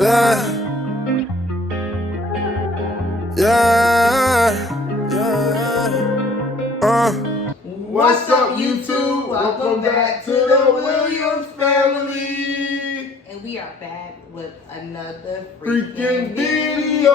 What's up, YouTube? Welcome back to the Williams family. And we are back with another freaking video.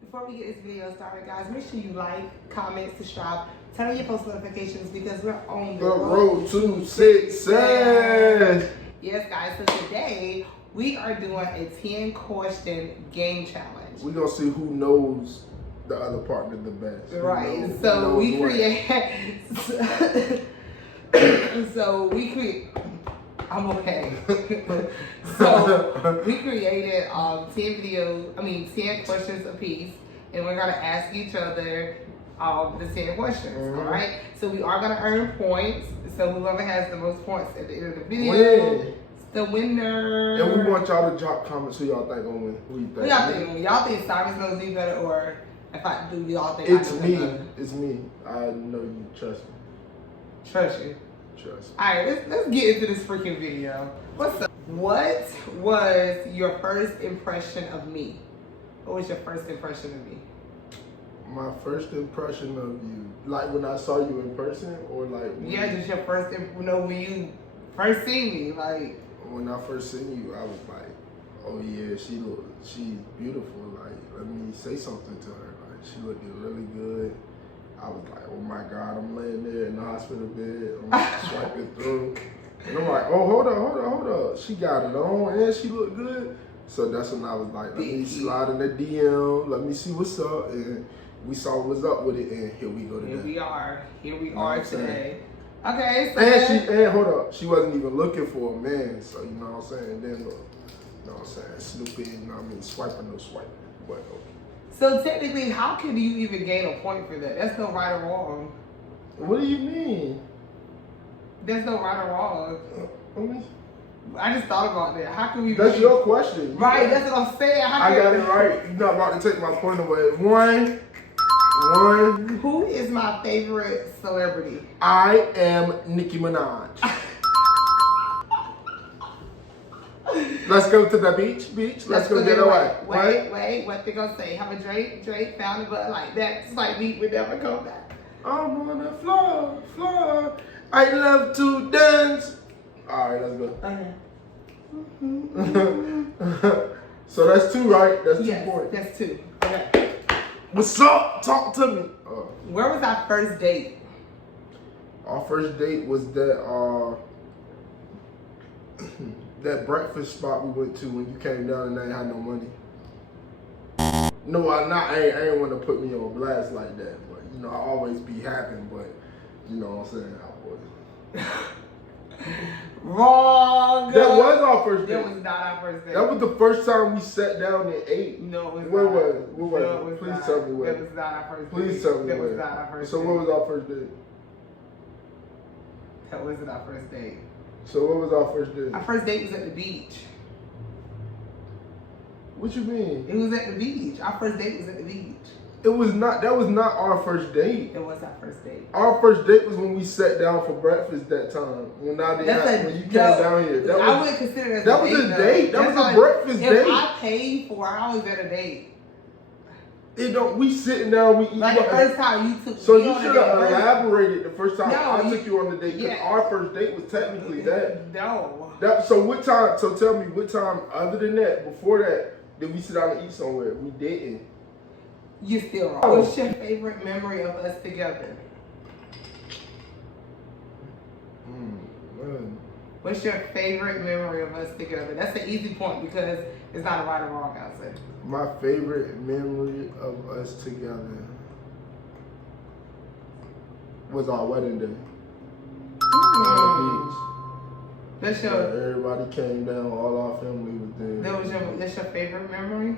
Before we get this video started, guys, make sure you like, comment, subscribe, turn on your post notifications because we're on the road to success. Yes, guys, so today we are doing a 10-question game challenge. We're going to see who knows the other partner the best. Right, so we create, I'm okay. So we created 10 questions apiece, and we're gonna ask each other the 10 questions. All right. So we are gonna earn points. So whoever has the most points at the end of the video, is the winner. And we want y'all to drop comments who y'all think gonna win. Who you think? Who y'all think? Y'all think Cyrus knows me better, or if I do, y'all think it's I know me? better? It's me. I know you. Trust me. Trust you. Trust me. All right, let's get into this freaking video. What's up? What was your first impression of me? What was your first impression of me? My first impression of you, like when I saw you in person, or like just your first, when you first seen me, like when I first seen you, I was like, oh yeah, she's beautiful. Like, let me say something to her. Like, she looked really good. I was like, oh my God, I'm laying there in the hospital bed. I'm swiping through. And I'm like, oh, hold up. She got it on and she looked good. So that's when I was like, let me slide in the DM. Let me see what's up. And we saw what's up with it. And here we go today. Here we are today. Okay. So and hold up. She wasn't even looking for a man. So, you know what I'm saying? Then look, you know what I'm saying? Snooping, you know what I mean? Swiping, no swiping. But okay. So technically, how can you even gain a point for that? That's no right or wrong. What do you mean? There's no right or wrong. I just thought about that. How can we? That's your question. Right, that's what I'm saying. I got it right. You're not about to take my point away. One. Who is my favorite celebrity? I am Nicki Minaj. Let's go to the beach. Let's go get away. Wait, what they gonna say? Have a Drake found it, but like that, it's like we would never come back. I'm on the floor. I love to dance. All right, let's go. So that's 2, right? That's 2 points. That's 2. Okay. What's up? Talk to me. Where was our first date? Our first date was that that breakfast spot we went to when you came down and I ain't had no money. No, I ain't want to put me on blast like that, but you know I always be having, but you know what I'm saying, I was. Wrong. That was our first date. That was not our first date. That was the first time we sat down and ate. No, it was where not. Was it? Where was No, it? it was Please not. tell me where. That was not our first date. Please tell me that where. Was not our first so date. what was our first date? That wasn't our first date. So what was our first date? Our first date was at the beach. What you mean? It was at the beach. Our first date was at the beach. It was not. That was not our first date. It was our first date. Our first date was when we sat down for breakfast that time. When you came down here. I wouldn't consider it that was a date. That was a breakfast date. If I paid for, how was that a date? It don't. We sitting down. We eat. Like the first time you took. So you should have elaborated the first time I took you on the date. Because our first date was technically that. No. So what time? So tell me what time other than that, before that, did we sit down and eat somewhere? We didn't. You're still wrong. What's your favorite memory of us together? What's your favorite memory of us together? That's an easy point because it's not a right or wrong answer. My favorite memory of us together was our wedding day. On the beach. That's your. Everybody came down. All our family was there. That's your favorite memory?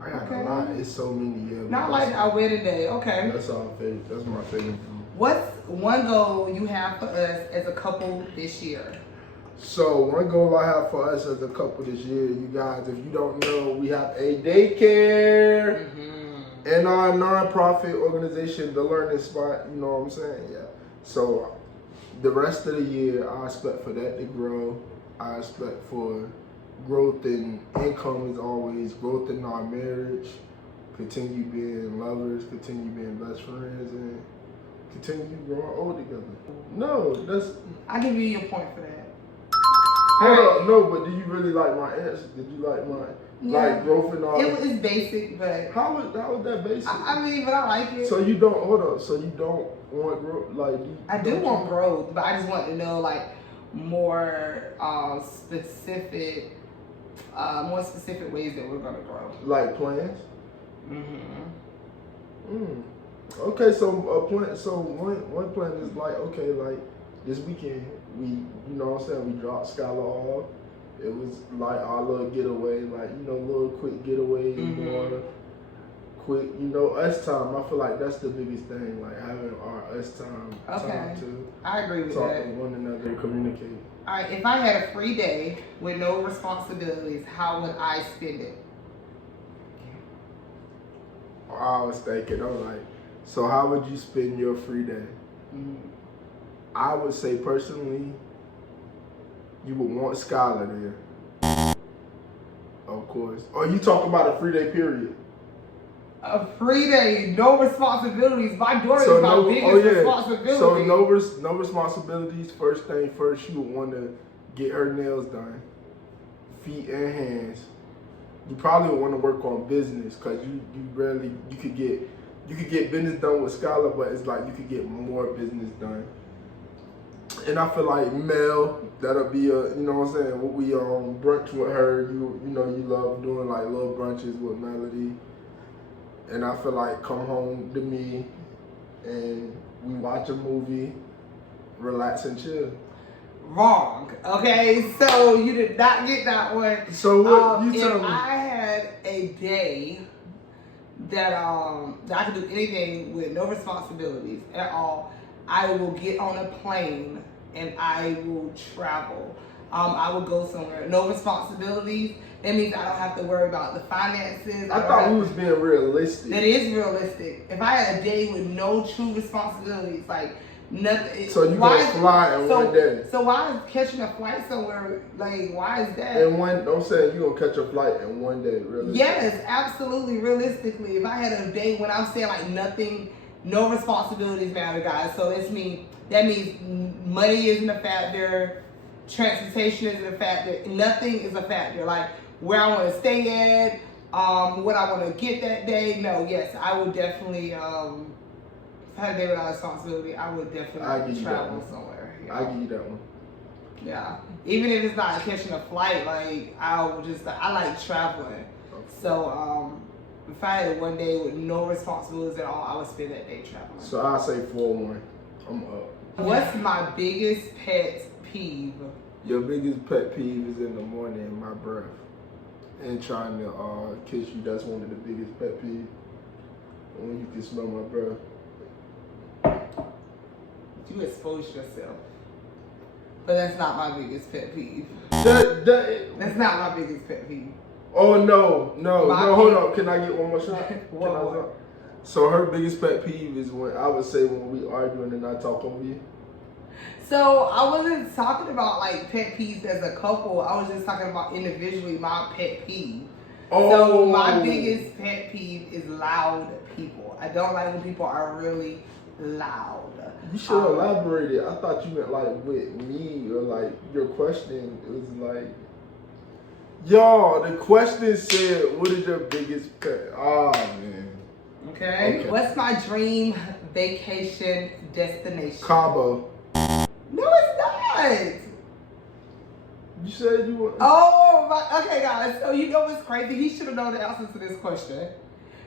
I got a lot. It's so many. Yeah. Not like our wedding day. Okay. That's our favorite. That's my favorite. What's one goal you have for us as a couple this year? So one goal I have for us as a couple this year, you guys, if you don't know, we have a daycare and our nonprofit organization, The Learning Spot. You know what I'm saying? Yeah. So the rest of the year, I expect for that to grow. I expect for growth in income as always, growth in our marriage, continue being lovers, continue being best friends, and continue growing old together. No, that's... I give you your point for that. Hold up, no, but do you really like my answer? Did you like my... Like growth in our... It's basic, but... How is that basic? I mean, but I like it. So you don't... Hold up, so you don't want growth? Like... I do want growth, but I just want to know, like, more specific ways that we're gonna grow. Like plans? Okay, so one plan is like, okay, like this weekend we, you know what I'm saying, we dropped Skylar off. It was like our little getaway, like, you know, little quick getaway, more quick, you know, us time. I feel like that's the biggest thing, like having our us time. Time to I agree with talk that. with one another, communicate. All right, if I had a free day with no responsibilities, how would I spend it? I was thinking, I'm like, so how would you spend your free day? I would say personally, you would want Skylar there. Of course. Or you talk about a free day period. A free day, no responsibilities. My daughter is my biggest responsibility. So no responsibilities. First thing first, you would want to get her nails done, feet and hands. You probably would want to work on business because you could get business done with Skylar, but it's like you could get more business done. And I feel like Mel, that'll be a, you know what I'm saying, what we brunch with her. You know you love doing like little brunches with Melody. And I feel like come home to me and we watch a movie, relax and chill. Wrong. Okay, so you did not get that one. So what you tell if me? I had a day that I could do anything with no responsibilities at all, I will get on a plane and I will travel. I will go somewhere. No responsibilities. That means I don't have to worry about the finances. I thought we was being realistic. That is realistic. If I had a day with no true responsibilities, like nothing. So you gonna fly in one day? So why is catching a flight somewhere, like, why is that? And I'm saying you gonna catch a flight in one day, really? Yes, absolutely, realistically. If I had a day when I'm saying like nothing, no responsibilities matter, guys. So that means money isn't a factor, transportation isn't a factor, nothing is a factor. Like where I want to stay at, what I want to get that day. No, yes, I would definitely, if I had a day without responsibility, I would definitely travel somewhere. You know? I'll give you that one. Yeah. Even if it's not catching a flight, like I like traveling. Okay. So if I had one day with no responsibilities at all, I would spend that day traveling. So I'll say 4-1. I'm up. What's my biggest pet peeve? Your biggest pet peeve is in the morning, my breath. And trying to kiss you, that's one of the biggest pet peeves. When you can smell my breath. You expose yourself. But that's not my biggest pet peeve. That's not my biggest pet peeve. Oh, no, hold on. Can I get one more shot? One more. So her biggest pet peeve is when we arguing and I talk over you? So I wasn't talking about like pet peeves as a couple. I was just talking about individually my pet peeve. Oh. So my biggest pet peeve is loud people. I don't like when people are really loud. You should have elaborated. I thought you meant like with me or like your question. It was like, y'all, the question said, what is your biggest pet? Oh, man. Okay. What's my dream vacation destination? Cabo. No, it's not. You said you were. Oh, my. Okay, guys. So you know what's crazy? He should have known the answer to this question.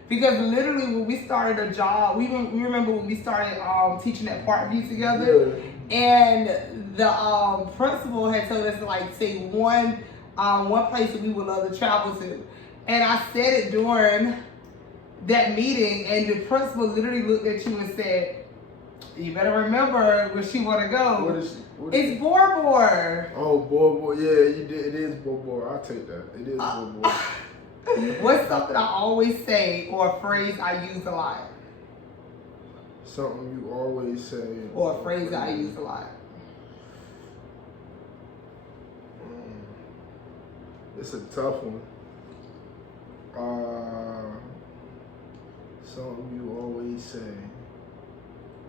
Because literally when we started a job, we remember when we started teaching at Parkview together. Yeah. And the principal had told us to like say one place that we would love to travel to. And I said it during that meeting, and the principal literally looked at you and said, you better remember where she want to go. What is it's Bora Bora. Oh, Bora Bora. Yeah, you did. It is Bora Bora. I'll take that. It is Bora Bora. What's something I always say or a phrase I use a lot? Something you always say. Or a phrase that I use a lot. It's a tough one. Something you always say,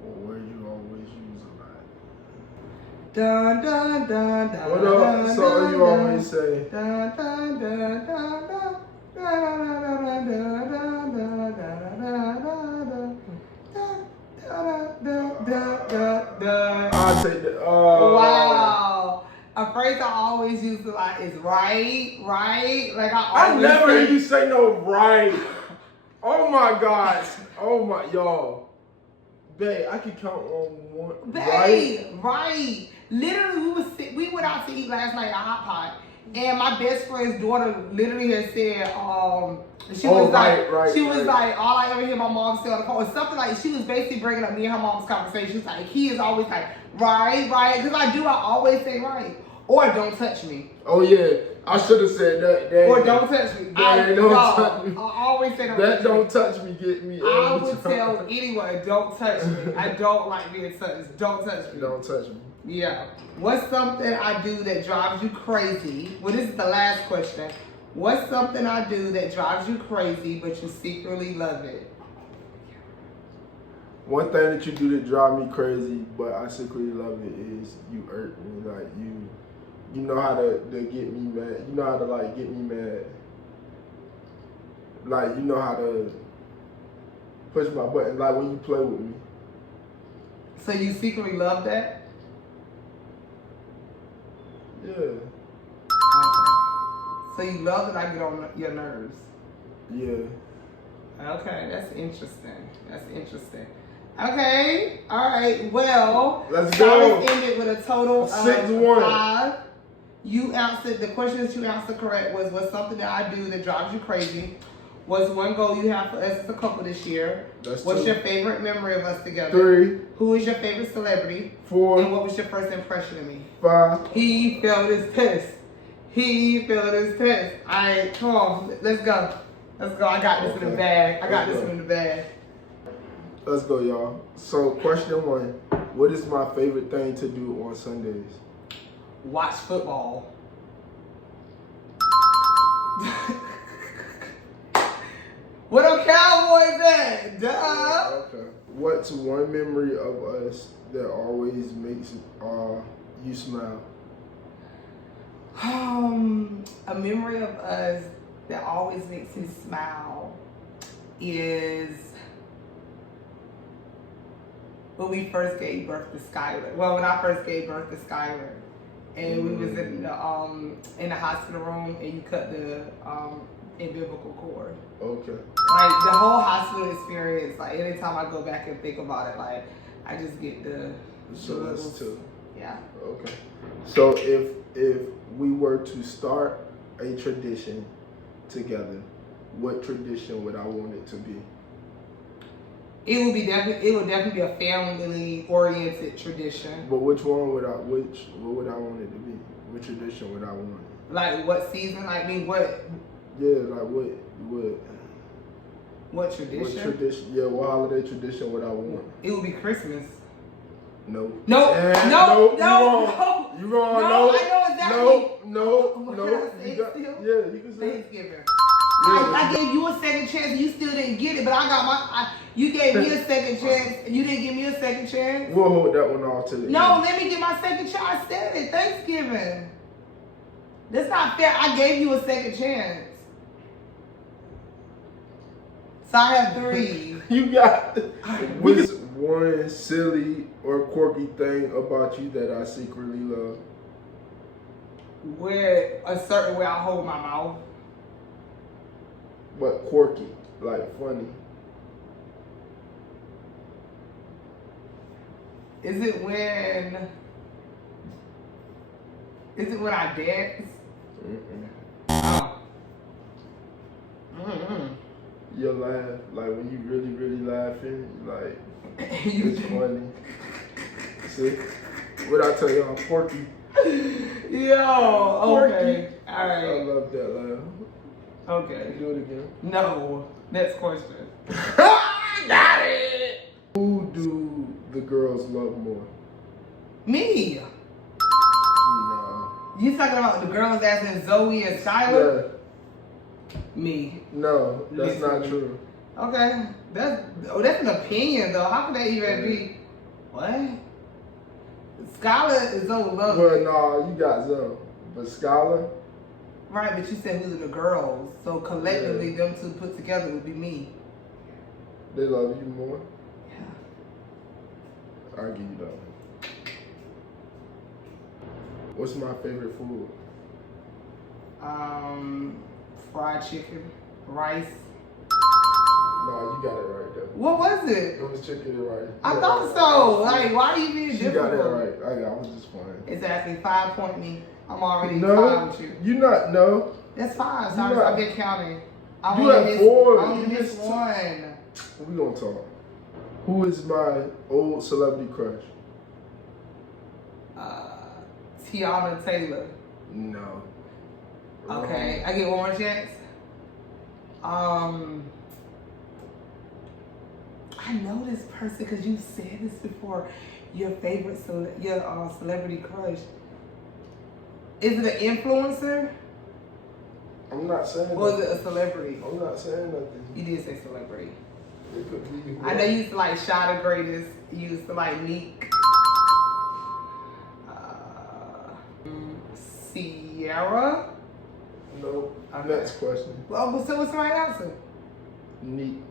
or words you always use a lot. Dun dun dun dun. What up? Something you always say. Dun dun dun dun dun. I'll take that. Wow. A phrase I always use a lot is right. Like I never hear you say no right. Oh my gosh. Oh my, y'all. Babe, I can count on one. Babe, right. Literally, we went out to eat last night at Hot Pot, and my best friend's daughter literally had said, she was like, all I ever hear my mom say on the phone was something like, she was basically bringing up me and her mom's conversation. She was like, he is always like, right, because I always say right. Or don't touch me. Oh yeah, I should have said that. Or don't touch me. Touch me. I always say don't touch me. Get me. I would tell anyone, don't touch me. I don't like being touched. Don't touch me. Don't touch me. Yeah. What's something I do that drives you crazy? Well, this is the last question. What's something I do that drives you crazy, but you secretly love it? One thing that you do that drive me crazy, but I secretly love it, is you irk me. Like you know how to get me mad. You know how to like get me mad. Like you know how to push my button. Like when you play with me. So you secretly love that? Yeah. Okay. So you love that I get on your nerves? Yeah. Okay, that's interesting. Okay, all right. Well, let's go. Cyrus ended with a total of 6-1. 5. You answered the questions you answered correct. Was something that I do that drives you crazy? What's one goal you have for us as a couple this year? That's What's 2. your favorite memory of us together? 3. Who is your favorite celebrity? 4. And what was your first impression of me? 5. He failed his test. All right, come on, let's go. I got this in the bag. Let's go, y'all. So, question 1. What is my favorite thing to do on Sundays? Watch football. What are Cowboys at? Duh. Okay. What's one memory of us that always makes you smile? A memory of us that always makes me smile is when we first gave birth to Skylar. Well, when I first gave birth to Skylar, and we was in the hospital room, and you cut the umbilical cord. Okay. Like the whole hospital experience. Like anytime I go back and think about it, like I just get the. So that's 2. Yeah. Okay. So if we were to start a tradition together, what tradition would I want it to be? It would definitely be a family-oriented tradition. But which one would what would I want it to be? What tradition would I want? Like what season? Like what? Yeah, like what tradition? What tradition? Yeah, what holiday tradition would I want? It would be Christmas. No. No. You wrong. No, No. I know exactly. No. Can I say it still? Yeah, you can say it. Thanksgiving. Yeah. I gave you a second chance and you still didn't get it, but I got you gave me a second chance and you didn't give me a second chance. We'll hold that one off to the end. No, let me get my second chance. I said it. Thanksgiving. That's not fair. I gave you a second chance. So I have 3. You got what's one silly or quirky thing about you that I secretly love? Where a certain way I hold my mouth. But quirky, like funny. Is it when I dance? Oh. You laugh, like when you really laughing, like it's funny. See? What I tell y'all, quirky. Yo, okay. All right. I love that laugh. Okay. Do it again. No. Next question. Got it. Who do the girls love more? Me. Nah. You talking about the girls asking Zoe and Skylar? Yeah. Me. No, that's not true. Okay. That's an opinion though. How can that even be? What? Skylar is Zoe love. Well, no, you got Zoe. But Skylar? Right, but you said who's the girls. So collectively, them two put together would be me. They love you more? Yeah. I'll give you that one. What's my favorite food? Fried chicken, rice. No, you got it right though. What was it? It was chicken and rice. I thought so. Like, why are you being She difficult? got it right. I was just playing. Exactly. 5 point me. I'm already No, 5 with you. you not, no. That's fine. Sorry, I've been counting. You have 4. I only missed 1. We gonna talk. Who is my old celebrity crush? Tiana Taylor. No. Okay, I get one more chance. I know this person because you said this before. Your favorite, celebrity crush. Is it an influencer? I'm not saying. Or is it a celebrity? I'm not saying nothing. You did say celebrity. It could be. I know you used to like Shot the Greatest. You used to like Meek. Sierra? No. Okay. Next question. Well, so what's the right answer? Neat.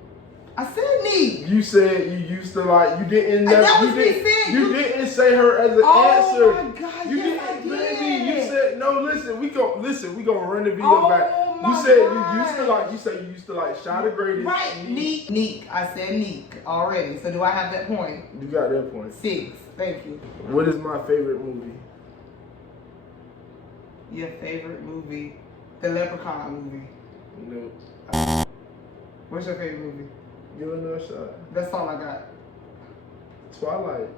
I said Neat. You said you used to like. You didn't. That was me saying. You didn't say her as an answer. Oh my God! You yes, I didn't, did. baby. You said no. Listen, we gonna run the video back. You said you used to like. You said you used to like Shot the Greatest. Right, Neek. I said Neek already. So do I have that point? You got that point. 6. Thank you. What is my favorite movie? Your favorite movie? The Leprechaun movie. No. What's your favorite movie? Give it another shot. That's all I got. Twilight.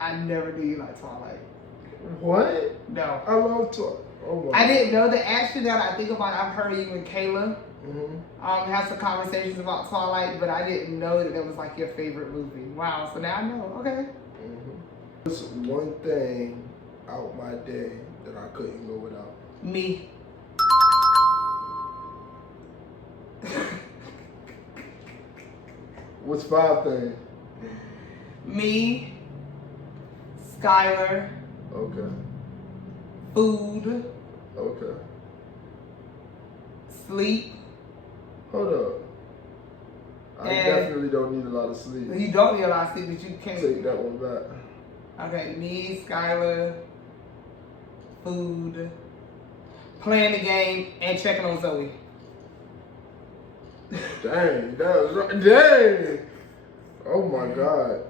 I never knew you like Twilight. What? No. I love Twilight. Oh my I didn't know that. Actually, now that I think about it, I've heard you and Kayla have some conversations about Twilight, but I didn't know that was like your favorite movie. Wow. So now I know. Okay. What's one thing out my day that I couldn't go without? Me. What's 5 things? Me. Skylar. Okay. Food. Okay. Sleep. Hold up. I definitely don't need a lot of sleep. You don't need a lot of sleep, but you can't. Take that one back. Okay, me, Skylar, food, playing the game, and checking on Zoe. Dang, that was right. Dang. Oh my God.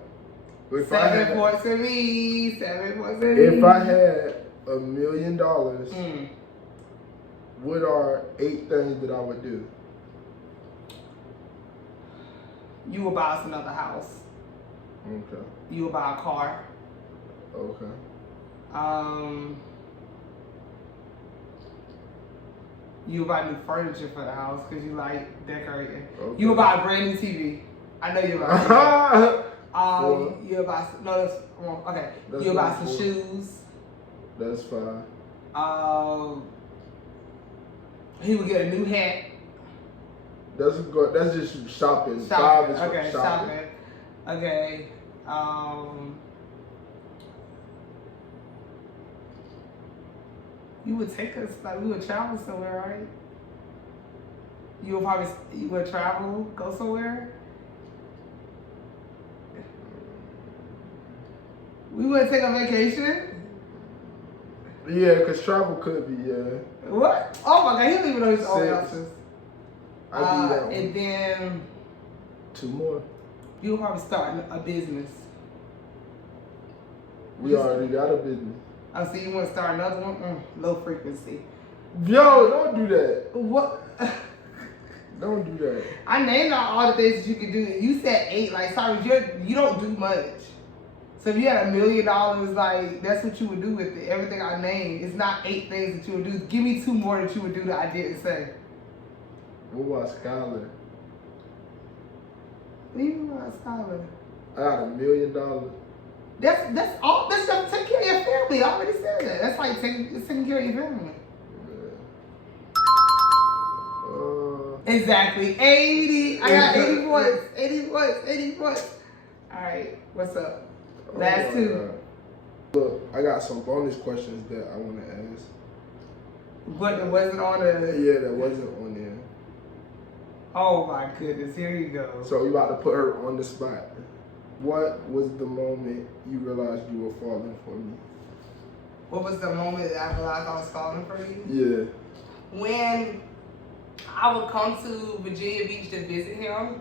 If 7 points for me. 7 points for me. If I had $1 million, what are 8 things that I would do? You will buy us another house. Okay. You will buy a car. Okay. You will buy new furniture for the house because you like decorating. Okay. You will buy a brand new TV. I know you'll buy that. You'll buy okay. You'll buy some shoes. That's 5. He would get a new hat. That's good. That's just shopping. Shopping. 5 is Okay, shopping. Okay. You would take us, like, we would travel somewhere, right? You would travel, go somewhere? We would take a vacation? Yeah, because travel could be, yeah. What? Oh my God, he don't even know his own 6. answers. I do that one. And then 2 more. you would probably start a business. We already got a business. Oh, so you want to start another one? Low frequency. Yo, don't do that. What? Don't do that. I named out all the things that you could do. You said 8. Like, sorry, you don't do much. So if you had $1 million, like, that's what you would do with it. Everything I named. It's not 8 things that you would do. Give me 2 more that you would do that I didn't say. What about Skylar? What do you mean about Skylar? I got $1 million. That's all. That's just take care of your family. I already said that. That's like taking care of your family. Exactly. 80. I got 80 points. 80 points. 80 points. All right. What's up? Last two. Look, I got some bonus questions that I want to ask. But it wasn't on the. Yeah, that wasn't on there. Oh my goodness. Here you go. So we about to put her on the spot. What was the moment you realized you were falling for me? What was the moment that I realized I was falling for you? Yeah. When I would come to Virginia Beach to visit him,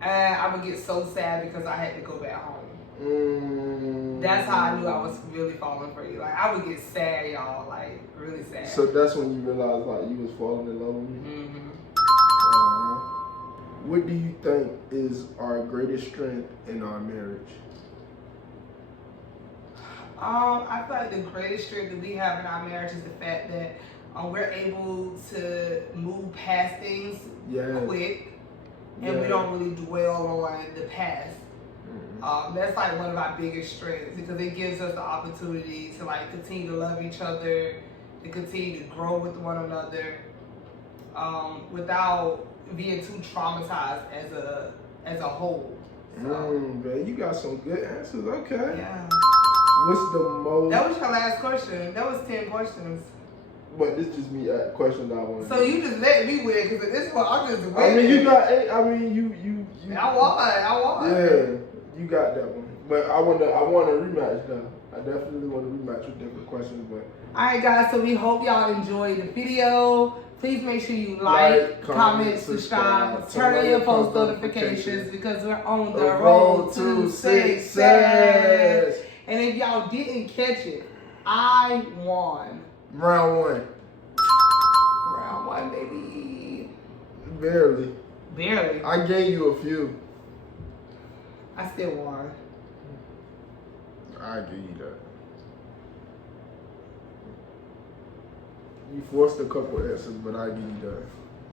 and I would get so sad because I had to go back home. That's how I knew I was really falling for you. Like, I would get sad, y'all, like, really sad. So that's when you realized, like, you was falling in love with me? Mm-hmm. What do you think is our greatest strength in our marriage? I feel like the greatest strength that we have in our marriage is the fact that we're able to move past things quick, and we don't really dwell on the past. That's like one of our biggest strengths because it gives us the opportunity to like continue to love each other, to continue to grow with one another, without being too traumatized as a whole. So, man, you got some good answers. Okay. Yeah. What's the most? That was your last question. That was 10 questions. But this just me at questions I want. So you just let me win because at this point I'm just winning. I mean, you got 8. I mean, you. I won. Yeah, you got that one. But I want a rematch though. I definitely want a rematch with different questions. But all right, guys. So we hope y'all enjoyed the video. Please make sure you like, comment, subscribe, turn on your post notifications because we're on the road to success. And if y'all didn't catch it, I won. Round 1. Round 1, baby. Barely. Barely. I gave you a few. I still won. I give you that. You forced a couple answers, but I give you that.